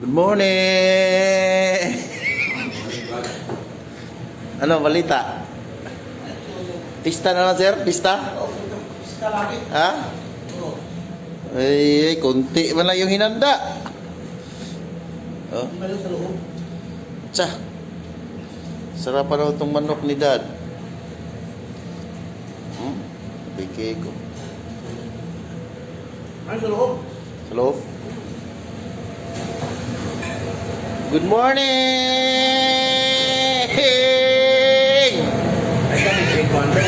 Good morning! Ano, balita? Pista na lang, sir? Pista? Pista lagi. Ha? Ay, konti man lang yung hinanda. Oh, Malo sa loob. tsa. Sarap pa raw itong manok ni Dad. Bigay ko. Ano sa loob? Sa loob. Good morning! Ay, kami si Kwanda.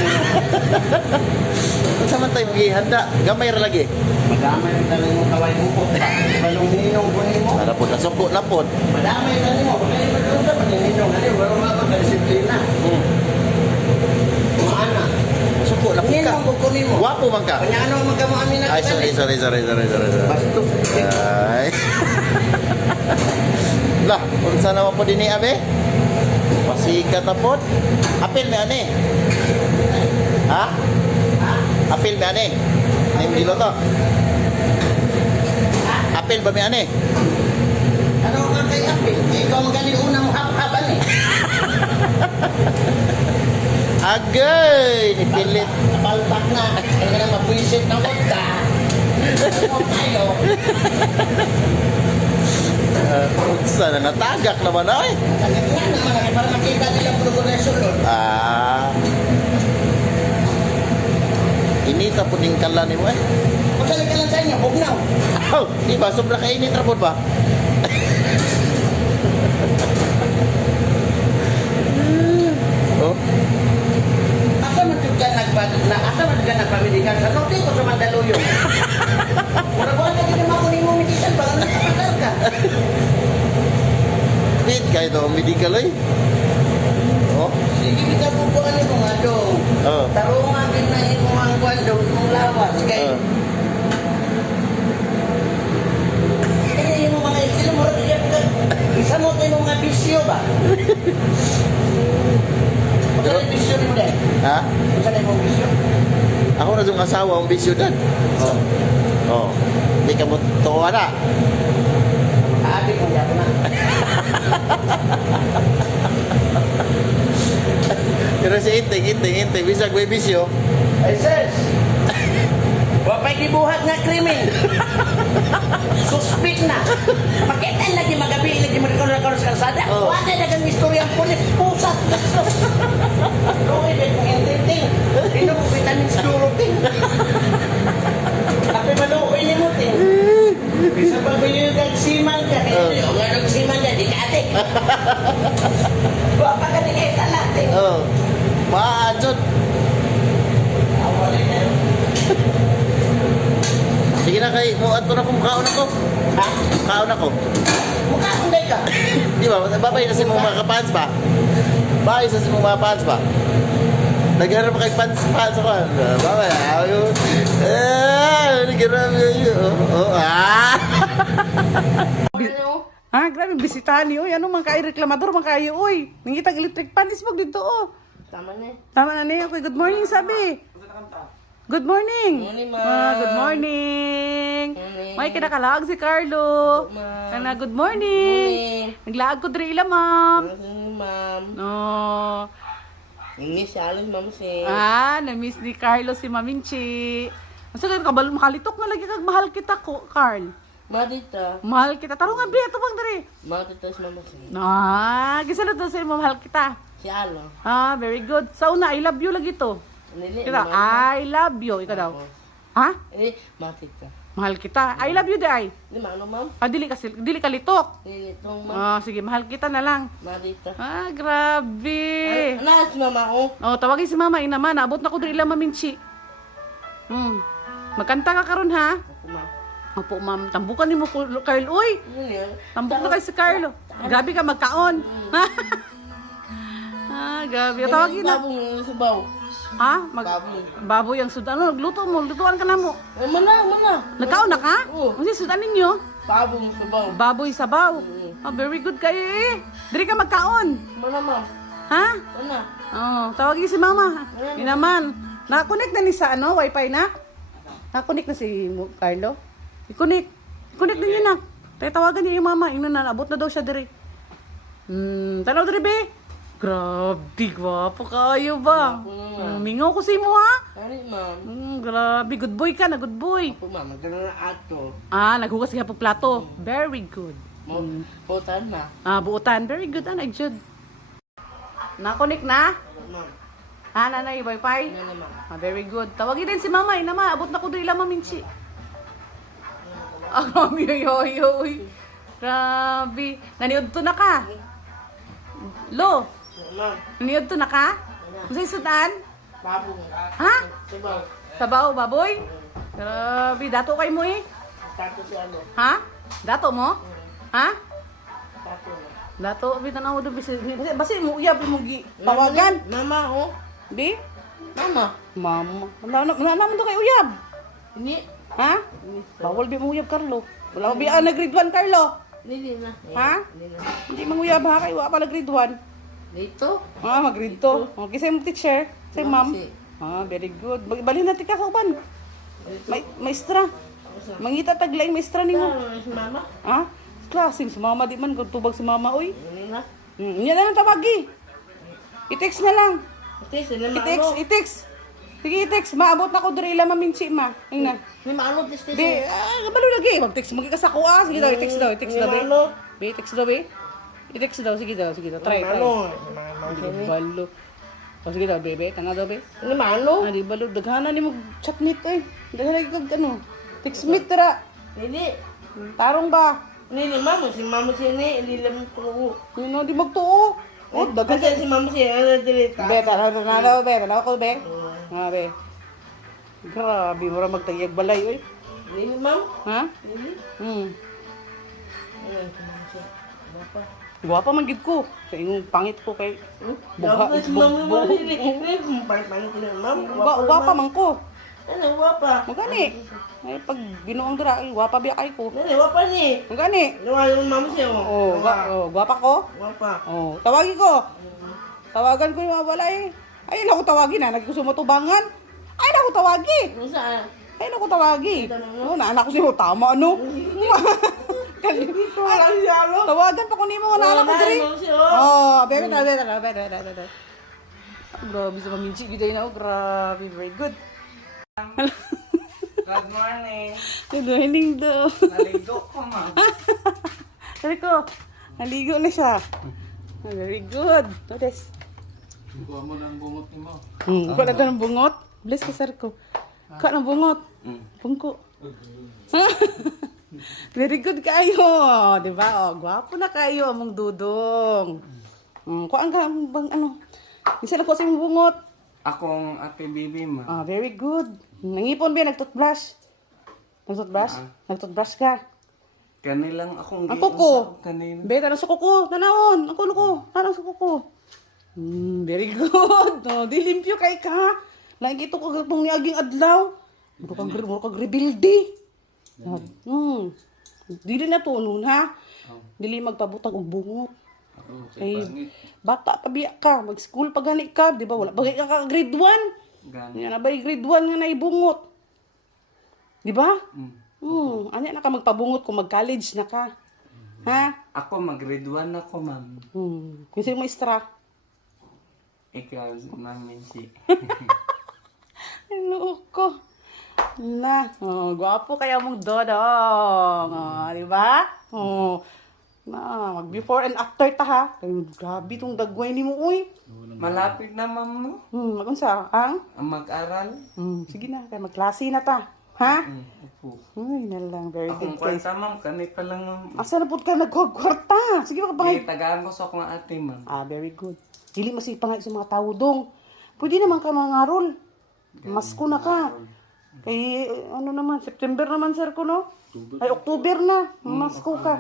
Kung saan man tayo maghihanda? Gamay ra lagi. Madamay ang dali mo kaway bukot pa. Balong ninong po mo. Para po, nasuko na po. Madamay ang dali mo. Kaya madamay sa paninong. Ano yung wala mga pagkadisiplina. Maana. Nasuko na po ka. Ninong bukunin mo. Wapo man ka. Kanya ano magkamo amin na. Ay, sorry. Basto. Ay. Lah, kung saan naman po din ni Abe? Pasikat na po. Apil may ane. Ha? Apil may ane. Name dilo to. Apil ba may ane? Ano nga kay Apil? Ikaw magaling unang hap-hapan eh. Agay! Nipilit. Palpak na. Ano nga na mabwisit na vodka. Ano tayo? Saan na natagak naman ay? Tagad nga naman eh. Para makita nila progresyon nun. Inita po din kala ni mo eh. Magsalit ka lang sa inyo. Bugnaw. Oh, di ba? Sobra kainit rapod ba? Oh, Asa man juga asa man juga nagpamedikan sa norte ko sa Mandaluyong. Mura ko na gid mo ni mo medical ba na kapakar ka. fit kayo to, medical eh. Oh, Sige kita bubuan ni mga dong. oh. Tarungan din na imo ang kwando mong lawas kay. Oh. Kaya imo mga estilo mo rin ka. Isa mo tayo mga bisyo ba? Magkano bisyo ni mo dahil? Ha? Magkano yung bisyo? Ako na yung asawa, ang bisyo dad. Oh. Oh. Hindi ka mo tuwa na. Aabi mo yato na. Pero si Inteng, bisag may bisyo. Ay, sis! Wapay gibuhat nga krimen. Suspect na. Pakitan lagi magabi, lagi magkaroon sa kalsada. Oh. Wala na kang istorya ang pulis. Pusat. Roy, may kong entertain. Ino mo vitamin siguro, ting. Ako'y maluoy ni mo, ting. Bisa ba ba yung nagsiman ka? O nga nagsiman ka, di ka atik. Wapa ka di kayo tala, ting. Oh. Maadjot. Awalin kayo. Sige na kay, mo ato na kung kaon ako. Ha? Kaon ako. Mukha akong day ka. Di ba? Babay na si mong mga pants ba? Babay sa si mong mga pants ba? Naghanap kay pants ako. Babay, ayun. Naghanap yun. Ah, grabe, bisitahan niyo. Ano man kay reklamador, man kayo, uy. Nangitag electric pan, ismog dito, oh. Tama na eh. Tama na niya. Good morning, sabi. Good morning. Morning, ma'am. Good morning. Morning. May kinakalag si Carlo. Ma'am. Kana good morning. Naglaag ko drila, ma'am. Ma'am. No. English, alam ma'am si. Na-miss ni Carlo si Maminchi. Asa ka makalitok na lagi kag mahal kita ko, Carl. Madita. Mahal kita. Tarungan biya to bang diri. Madita si ma'am si. Gisalot to sa imo mahal kita. Si Alo. Very good. Sa una, I love you lagi to. Nili. Kita, I love you. Ikaw daw. Ha? Madita. Mahal kita. I love you, day. Di mano ma'am? Dili ka litok. Nili tong ma'am. Sige, mahal kita na lang. Madita. Grabe. Anas mama ko. Tawagin si mama, ina man. Abot na ko dili lang maminchi. Magkanta ka karon ha? Ako ma'am. Opo, ma'am. Tambukan ni mo, Carl. Uy! Nili. Tambuk na kayo si Carlo. Grabe ka magkaon. Grabe. Tawagin na. Babong subaw. Ha? Baboy. Baboy ang sudan. Ano, nagluto mo. Lutuan ka na mo. Mana. Nagkaon na ka? Oo. Ano sudan ninyo? Babong subaw. Baboy sabaw. Very good kayo eh. Diri ka magkaon. Mana ma'am? Ha? Mana? Tawagin si mama. Yun naman. Nakakonect na ni sa wifi na? Nakakonect na si Carlo? I-connect. I-connect din yun na. Kaya tawagan niya yung mama. Yung nanabot na daw siya dire. Tanaw dire, be. Grabe, gwapo kayo ba? Mingaw ko sa imo, ha? Kani, ma'am. Grabe, good boy ka na, good boy. Opo, ma'am. Magkano na ato. Naghugas ka pag plato. Very good. Putan na. Buutan. Very good, anay, Jud. Nakonik na? Ma'am. Nanay, wifi? Ano, ma'am? Very good. Tawagin din si mama, nama. Abot na ko dili lang maminchi. Grabe, yoy. Grabe. Naniod to na ka? Lo, Ma'am. naniod to na ka? Masay sudan? Babong. Ha? Sabaw. Sabaw, baboy? Grabe, dato kay mo eh. Tato si ano. Ha? Dato mo? Ha? Tato na. Dato, bitanaw do basi mo uyab mo gi tawagan. Mama, oh. Di? Mama. Mama. Naman do kay uyab. Ini. Ha? Bawal bi mo uyab Carlo. Wala bi na grade 1 Carlo. Hindi na. Ha? Hindi na. Hindi man uyab ha kay wa pa grade 1. Dito. Mag grade 2. Okay sa mo teacher, sa ma'am. Very good. Balhin natin ka sa uban. Maestra. Mangita taglaing maestra nimo. Si mama. Ha? Klasim si mama di man kung tubag si mama oy. Ini na. Nya na lang tawagi. I-text na lang. Ate, sila I-text. Sige, i-text. Maabot na ko diri ila maminchi ma. Ayun na. Ni maano testi. Be, kabalo lagi. Mag-text mo ka sa kuha. Sige daw, i-text daw, i-text daw, be. Be, i-text daw, be. I-text daw, sige daw. Try. Di balo. O sige daw, bebe. Tana daw, be. Ni maano? Di balo. Daghana ni mo chat meet, eh. Daghana lagi kag ano. Text meet, tara. Hindi. Tarong ba? Ni mama, si mama si ni, lilam ko. Yun, di magtuo. Oh, daghan. Kasi si mama si ano dilita. Be, tana daw, be. Tana ko, be. Be. Grabe, mura magtayag balay, oy. Ni ma'am. Ha? Ni. Ayun, si mama siya. Bapa. Guwapa man gid ko. Sa ingong pangit ko kay Bapa si mama mo ni. Ni kumpay-pan ni ma'am. guwapa man ko. Ano wapa? Magani. Ay pag binuang dira ay guwapa biya kay ko. Ni wapa ni. Magani. Nawa yung mama siya. Guwapa ko. Wapa. Tawagi ko. Tawagan ko yung mga balay. Ay na ko tawagi na nagkusumo tubangan. Ay na ko tawagi. Saan? Ay na ko tawagi. Na anak ko siya tama ano. Tawagan pa ko nimo na anak ko diri. Bebe. Grabe sa maminchi giday na. Grabe, very good. Good morning. Good morning do. Naligo ko ma'am. Sabi ko, naligo na siya. Very good. Notice. Kuha mo ng bungot ni mo. Kuha na ng bungot. Bless ka, sir ko. Kuha ng bungot. Bungko. Very good kayo. Diba? Gwapo na kayo, among dudong. Kuha ang bang ano. Isa na ko sa imong bungot. Akong ate bibi ma. Very good. Nangipon ba? Nagtoothbrush? Nagtoothbrush ka? Kanilang akong Ang kuko. kanina. Be, tanong sa kuko. Tanawon. Ang kulo ko. Tanong sa kuko. Very good. Di limpyo kay ka. Nakikita ko gagpang niaging adlaw. Muro kag rebuildi. Dili na to nun ha. Dili magpabutag og bungot. Kay bata pa biya ka. Mag-school pa gani ka. Di ba? Wala bagay ka grade 1. Gani. Yan na ba grade 1 nga naibungot? Di ba? Anya na ka magpabungot kung mag-college na ka. Ha? Ako mag-grade 1 ako ma'am. Kung sa'yo mo istra. Ikaw mami si. Ano ko? Na. Gwapo kaya mong dodong. Di ba? Mag-before and after ta ha. Grabe itong dagway ni mo, uy. Malapit na ma'am no? Magunsa, ang? Ang mag-aral. Sige na, kaya magklase na ta. Ha? Opo. Uy, na lang. Very Akong good guys. kwarta ma'am, kani pa lang ma'am. Asa na po ka nagkwarta? Sige, makapangay. Tagaan ko sa akong ate ma'am. Very good. Dili masipangay sa mga tao dong. Pwede naman ka mangarol. Masko na ka. Kay, ano naman, September naman, sir ko, no? Ay, October na. Masko ka.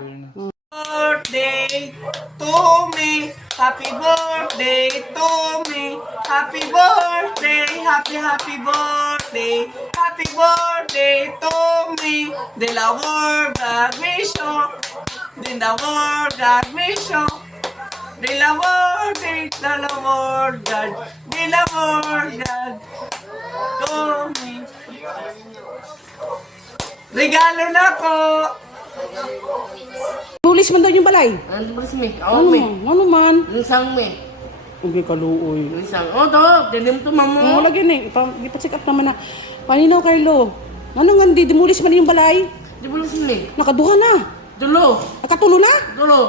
Birthday to me. Happy birthday to me. Happy birthday. Happy birthday. Happy birthday to me. De la world God wish you. De la world God wish you. De la world God. De la world God to me. Regalo na ko. Tulis man daw yung balay. Ano ba si me? Ano man? Ano man? Nisang me. Hindi kaluoy. Nisang. Oh, to. Dilim to, mamo. Wala gini. Ipa-check up naman na. Paninaw, Carlo. Ano nga, di demulis man yung balay? Di ba si me? Nakaduha na. Tulo. Nakatulo na? Tulo.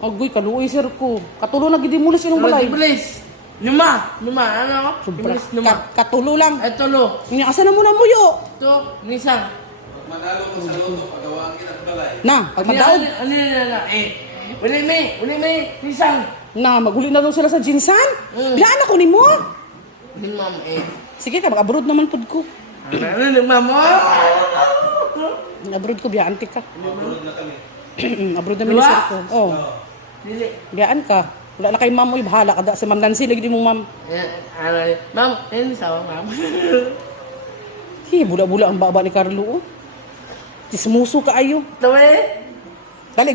Agoy, kaluoy, sir ko. Katulo na gidemulis yung balay. Bilis. Lima. Ano? Sobra. Bilis lima. Katulo lang. Ay, tulo. Asa na mo na muyo? To. Nisang. Na, pag madaog. Ano yan? Uli me. Nisang. Na, maguli na daw sila sa jinsan. Mm. Biyaan ako ni mo. Lima mo Sige ka, mag-abroad naman pod ko. Ano lima mo? Abroad ko, biyaan ka. Abroad na minisir ko. Oh, Dili. biyaan ka. Wala na kay ma'am, uy, bahala ka da. Si Ma'am Nancy, lagi di mo ma'am. Ma'am, ayun sa ma'am. Hi, bula-bula ang baba ni Carlo. Oh. Tismuso ka ayo. Tawe. Dali,